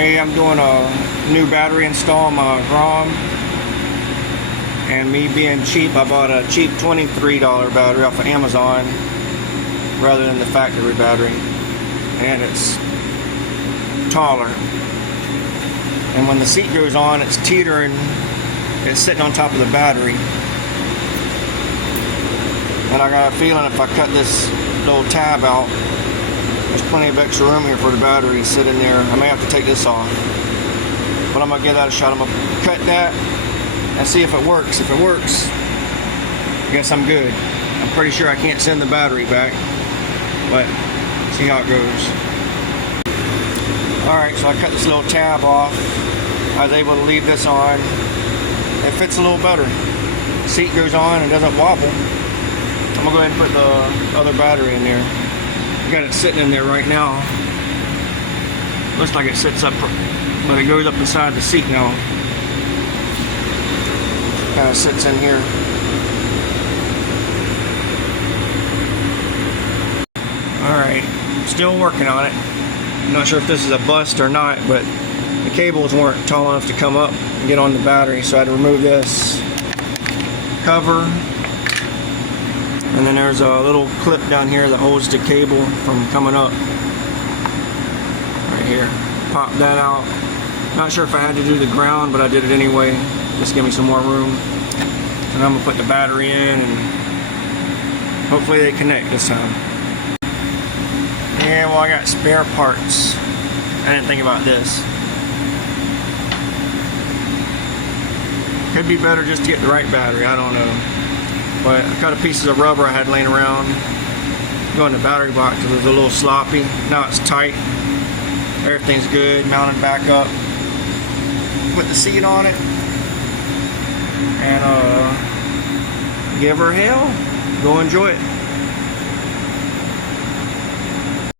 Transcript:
Hey, I'm doing a new battery install on my Grom, and me being cheap, I bought a cheap $23 battery off of Amazon rather than the factory battery, and it's taller. And when the seat goes on, it's teetering, it's sitting on top of the battery. And I got a feeling if I cut this little tab out, there's plenty of extra room here for the battery to sit in there. I may have to take this off, but I'm gonna give that a shot. I'm gonna cut that and see if it works. If it works, I guess I'm good. I'm pretty sure I can't send the battery back, but see how it goes. Alright, so I cut this little tab off. I was able to leave this on. It fits a little better. The seat goes on and doesn't wobble. I'm gonna go ahead and put the other battery in there. I got it sitting in there right now. Looks like it sits up, but it goes up inside the seat now. Kind of sits in here. Alright, still working on it. I'm not sure if this is a bust or not, but the cables weren't tall enough to come up and get on the battery, so I had to remove this cover. And then there's a little clip down here that holds the cable from coming up. Right here. Pop that out. Not sure if I had to do the ground, but I did it anyway. Just give me some more room. And I'm going to put the battery in, and hopefully they connect this time. Yeah, well, I got spare parts. I didn't think about this. Could be better just to get the right battery, I don't know. But I cut a pieces of rubber I had laying around, go in the battery box because it was a little sloppy. Now it's tight. Everything's good, mounted back up. Put the seat on it, and give her hell. Go enjoy it.